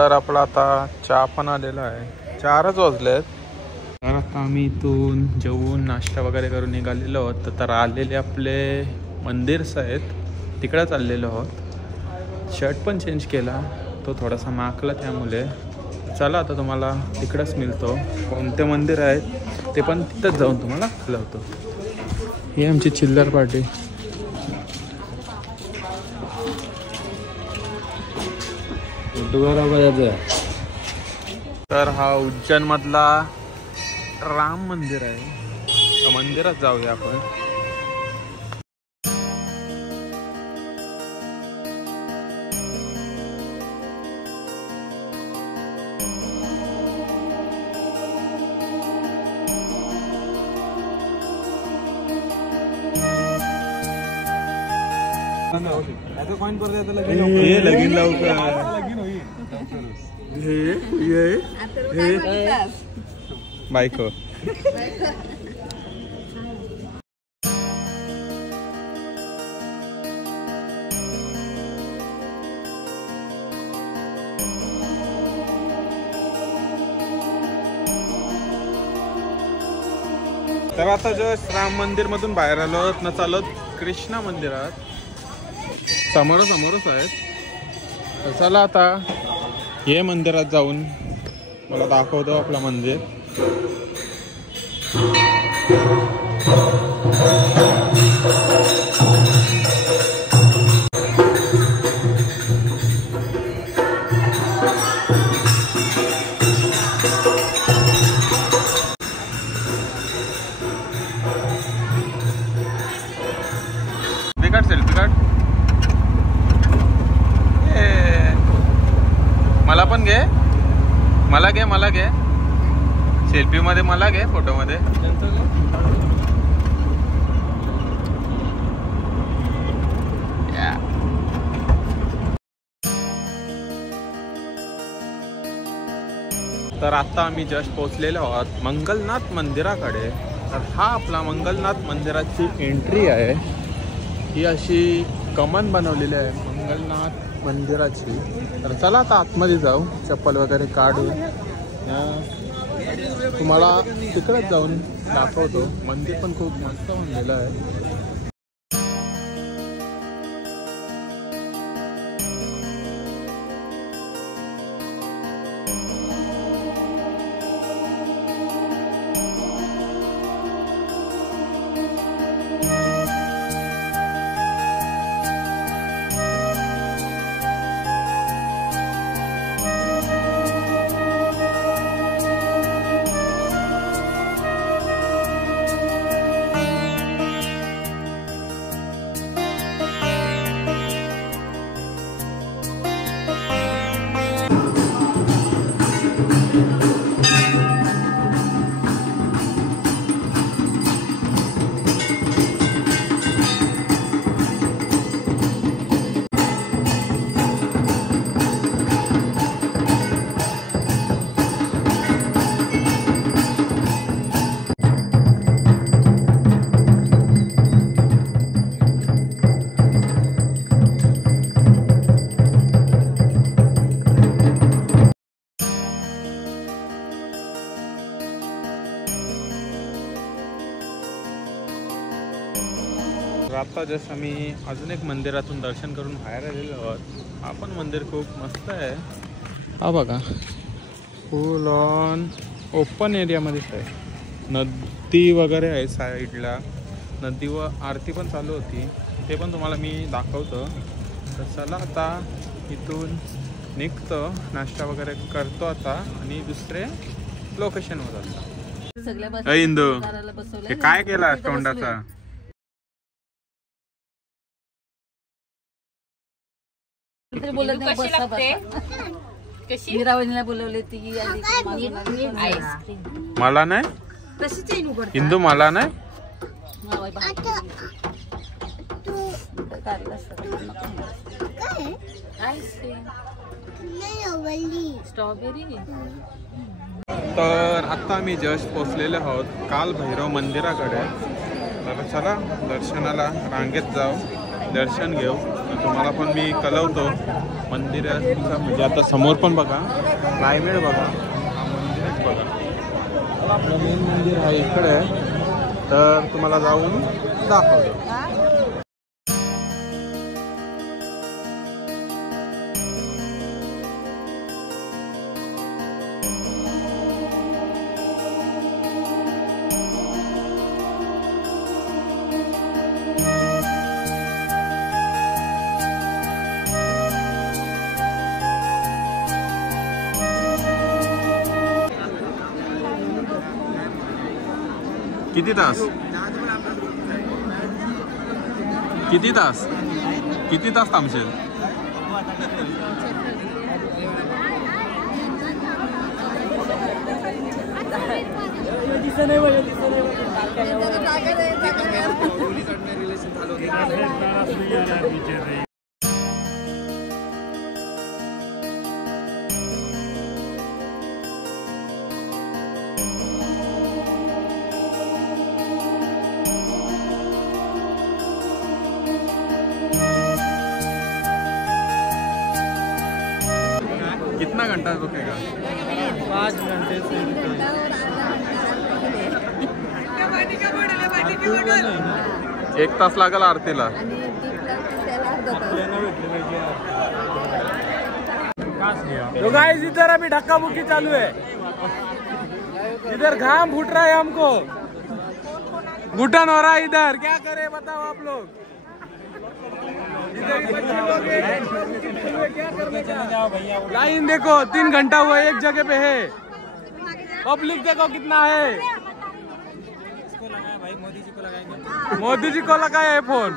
तर आपला आता चहा पण आलेला आहे, 4च वाजलेत. तर आता आम्ही इथून जेवून नाश्ता वगैरे करून निघालेलो आहोत. तर आलेले आपले मंदिर्स आहेत, तिकडे चाललेलो आहोत. शर्ट पण चेंज केला, तो थोडासा माकला, त्यामुळे चला आता तुम्हाला तिकडंच मिळतो. कोणते मंदिर आहेत ते पण तिथंच जाऊन तुम्हाला कळवतो. ही आमची चिल्लर पार्टी. तर हा उज्जैन मधला राम मंदिर आहे. त्या मंदिरात जाऊया आपण. लगीन लावू बायको. तर आता जस्ट राम मंदिर मधून बाहेर आलो न चालत कृष्णा मंदिरात. समोरच आहेत. तर चला आता हे मंदिरात जाऊन मला दाखवतो आपला मंदिर. सेल्फी काढ. मला पण घे, मला घे सेल्फी मध्ये, मला घे फोटो मध्ये. तर आता आम्ही जस्ट पोहोचलेलो आहोत मंगलनाथ मंदिराकडे. तर हा आपला मंगलनाथ मंदिराची एंट्री आहे. ही अशी कमान बनवलेली आहे मंगलनाथ मंदिराची. तर चला आता आतमध्ये जाऊ, चप्पल वगैरे काढू, तुम्हाला तिकडेच जाऊन दाखवतो. मंदिर पण खूप मस्त बनलेलं आहे. आता जस्ट आम्ही अजून एक मंदिरातून दर्शन करून बाहेर आलेलो आहोत. हा पण मंदिर खूप मस्त आहे. हा बघा, फुल ऑन ओपन एरियामध्येच आहे. नदी वगैरे आहे साईडला. नदी व आरती पण चालू होती, ते पण तुम्हाला मी दाखवतो. तर चला आता इथून निघतो, नाश्ता वगैरे करतो आता आणि दुसरे लोकेशनवर जातो. इंदू, हे काय केला तोंडाचा? बोलवले ती मला नाही इंदू, मला नाही. स्ट्रॉबेरी. तर आता आम्ही जस्ट पोचलेले आहोत काल भैरव मंदिराकडे. तर चला दर्शनाला रांगेत जाऊ, दर्शन घेऊ. तुम्हाला पण मी कळवतो. मंदिराचं म्हणजे आता समोर पण बघा, क्लायमेट बघा, मंदिरच बघा. आपलं मेन मंदिर आहे इकडे, तर तुम्हाला जाऊन दाखवतो. किती तास थांबशील? कितना घंटा रुकेगा? 5 घंटे से 1 तास लागेल आरतीला. तो गाइस इधर अभी धक्का मुक्की चालू है, इधर घाम फूट रहा है हमको, घुटन हो रहा है इधर, क्या करे बताओ आप लोग. इधर ही बच्चे लोग हैं, क्या करने का. लाइन देखो 3 घंटा हुआ एक जगह पे है, पब्लिक देखो कितना है. इसको लगाया भाई, मोदी जी को लगाएंगे, मोदी जी को लगाया है फोन.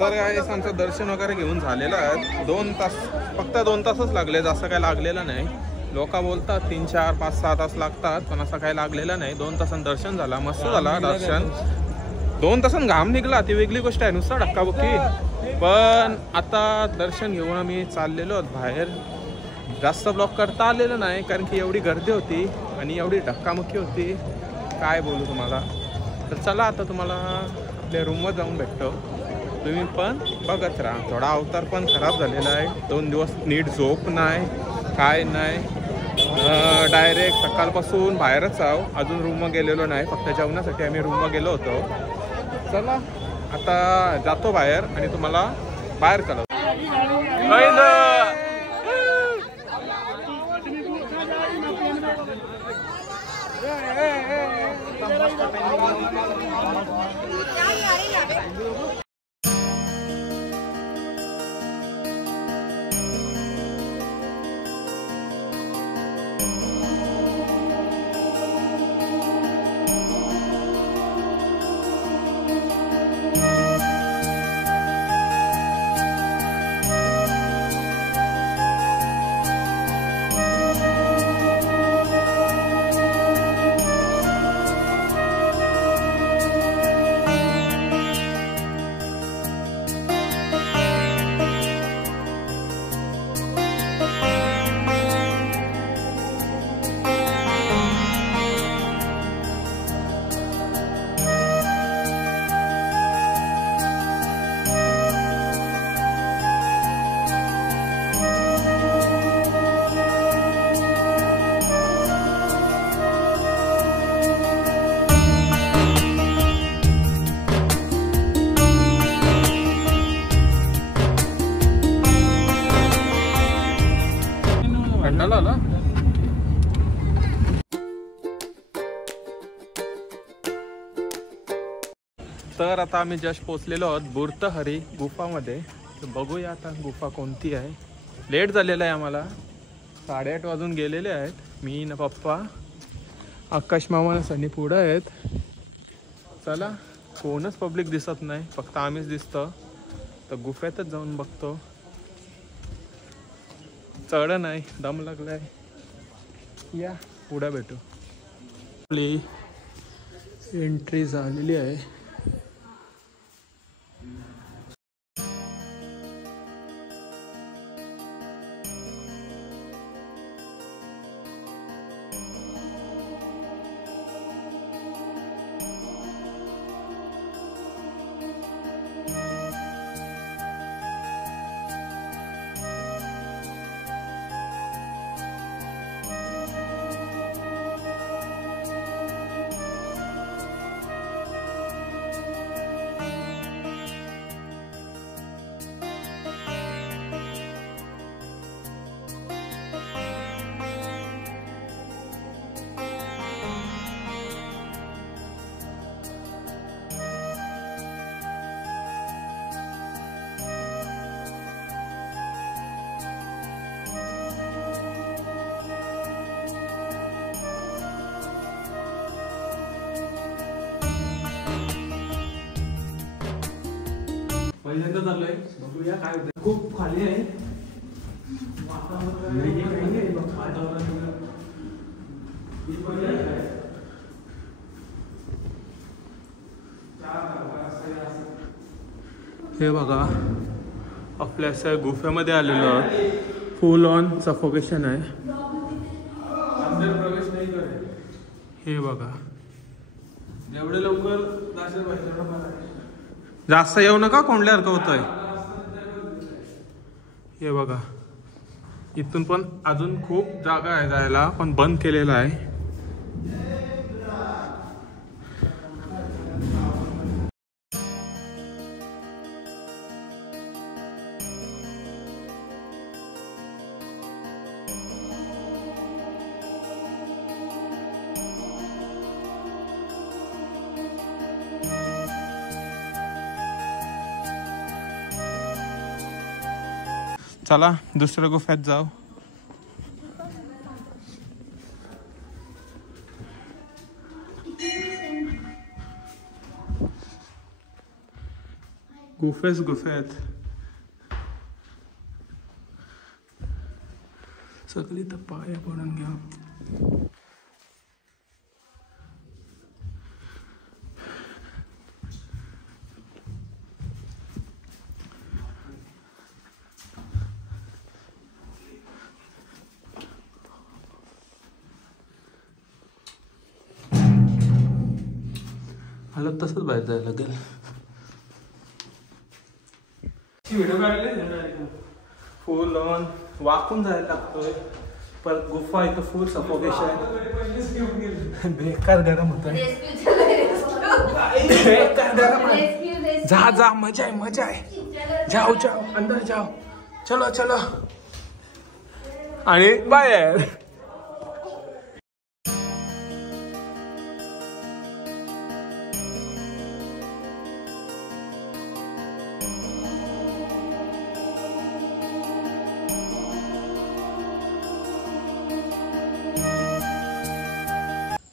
तर गाईस आमचं दर्शन वगैरे घेऊन झालेलं आहे. 2 तास, फक्त 2 तासच लागले, जास्त काय लागलेलं नाही. लोक बोलतात 3, 4, 5, 6 तास लागतात, पण असं काही लागलेलं नाही. 2 तासांत दर्शन झाला, मस्त झाला दर्शन. 2 तासांत घाम निघला ती वेगळी गोष्ट आहे, नुसतं धक्काबुक्की. पण आता दर्शन घेऊन आम्ही चाललेलो आहोत बाहेर. जास्त ब्लॉक करता आलेलं नाही, कारण की एवढी गर्दी होती आणि एवढी धक्कामुक्की होती, काय बोलू तुम्हाला. तर चला आता तुम्हाला आपल्या रूमवर जाऊन भेटतो, तुम्ही पण बघत राहा. थोडा अवतार पण खराब झालेला आहे, 2 दिवस नीट झोप नाही, काय नाही. डायरेक्ट सकाळपासून बाहेरच आहो, अजून रूमवर गेलेलो नाही. फक्त जेवणासाठी आम्ही रूमवर गेलो होतो. चला आता जातो बाहेर आणि तुम्हाला बाहेर कळवतो. तर आता आम्ही जस्ट पोचलेलो आहोत बुर्तहरी गुफामध्ये. तर बघूया आता गुफा कोणती आहे. लेट झालेला आहे आम्हाला, 8:30 वाजून गेलेले आहेत. मी ना पप्पा, आकाश मामा सनी पुढं आहेत. चला, कोणच पब्लिक दिसत नाही, फक्त आम्हीच दिसतो. तर गुफेतच जाऊन बघतो. चढ नाही, दम लागलाय. या पुढं भेटू. आपली एंट्री झालेली आहे. पहिल्यांदा चाललोय, बघूया काय होतं. खूप खाली आहे हे बघा. आपल्या असं गुफेमध्ये आलेलो आहोत. फुल ऑन सफोकेशन आहे. अंदर प्रवेश नाही करे. हे बघा, जेवढे लवकर जास्त येऊ नका, कोंडल्यासारखं होतंय. हे बघा, इथून पण अजून खूप जागा आहे जायला, पण बंद केलेला आहे. चला दुसऱ्या गुफेत जाऊ. गुफेत सगळी तर पाया पडून घ्या. मला तसंच बाहेर जायला लागेल. व्हिडिओ काढले फुल ऑन वाकून जायला लागतोय. परत गुफा इथं फुल सफोकेशन. बेकार गरम होत आहे. जा जा, मजा आहे मजा आहे. जाओ जाओ अंदर जाओ. चलो चलो आणि बाहेर.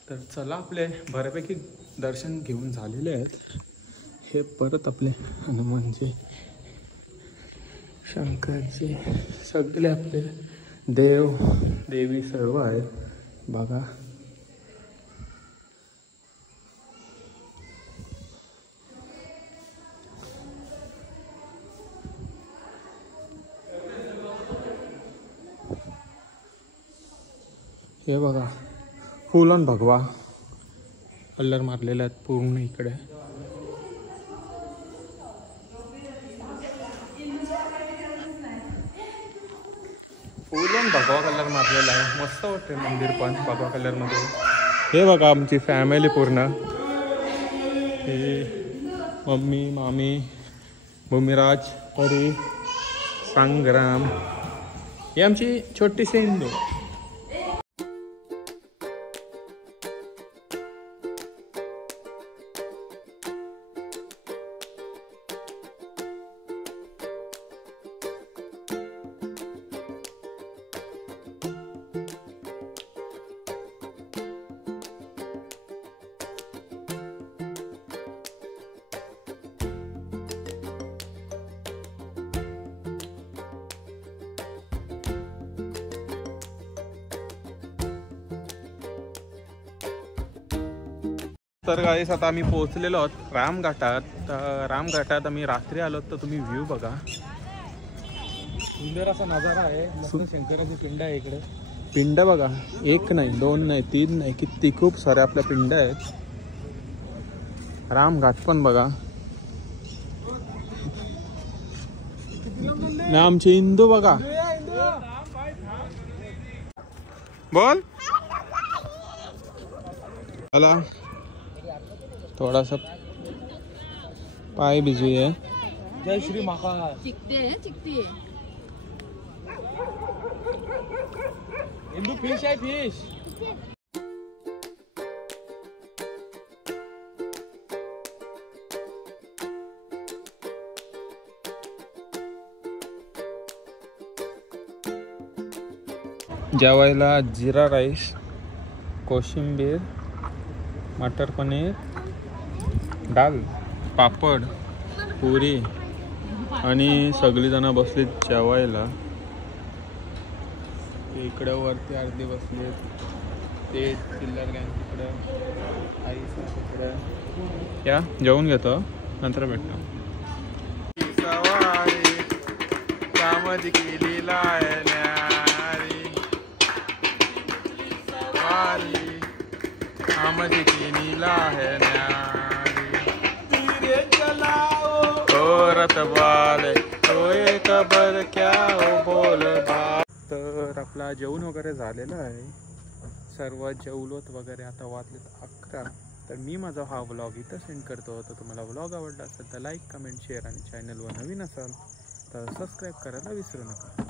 तर चला, आपले बऱ्यापैकी दर्शन घेऊन झालेले आहेत. हे परत आपले हनुमानजी, शंकरजी, सगळे आपले देव देवी सर्व आहेत बघा. हे बघा, फुल ऑन भगवा कलर मारलेला आहेत पूर्ण इकडे. फुल ऑन भगवा कलर मारलेला आहे. मस्त वाटते मंदिर पण भगवा कलर मध्ये. हे बघा आमची फॅमिली पूर्ण. हे मम्मी, मामी, भूमिराज, परी, संग्राम, ही आमची छोटीशी हिंदू. तर गाईस आता आम्ही पोहोचलेलो आहोत रामघाटात. तर रामघाटात आम्ही रात्री आलो तर तुम्ही व्ह्यू बघा. सुंदर असा नजारा आहे. मस्त शंकराची पिंड आहे इकडे. पिंड बघा, एक नाही, दोन नाही, तीन नाही, किती खूप साऱ्या आपल्या पिंड आहेत. रामघाट पण बघा. आमचे हिंदू बघा. बोल चला थोड़ा सा पाय भिजूया. जय श्री महाकाल. चिकते हिंदू फिश आहे फिश. जेवायला जिरा राईस, कोशिंबीर, मटर पनीर, डाल, पापड, पुरी आणि सगळीजणं बसलीत जेवायला. इकडे वरती अर्धी बसलीत, ते चिल्लर गँग तिकडं, आई तिकडं. या जेवून घेतो, नंतर भेटतो. सवारी त्यामध्ये केलेला आहे न्यारी, सवारी त्यामध्ये केलेला आहे न्यारी. धीरे चलाओ रथ वाले तो एक बर क्या हो बोल बा. तर आपला जेवण वगैरे झालेलं आहे. सर्व जेवलोत वगैरे. आता वाजलेत 11. तर मी माझा हा व्लॉग इथं सेंड करतो. तर तुम्हाला व्लॉग आवडला असेल तर लाईक, कमेंट, शेअर आणि चॅनलवर नवीन असाल तर सबस्क्राईब करायला विसरू नका.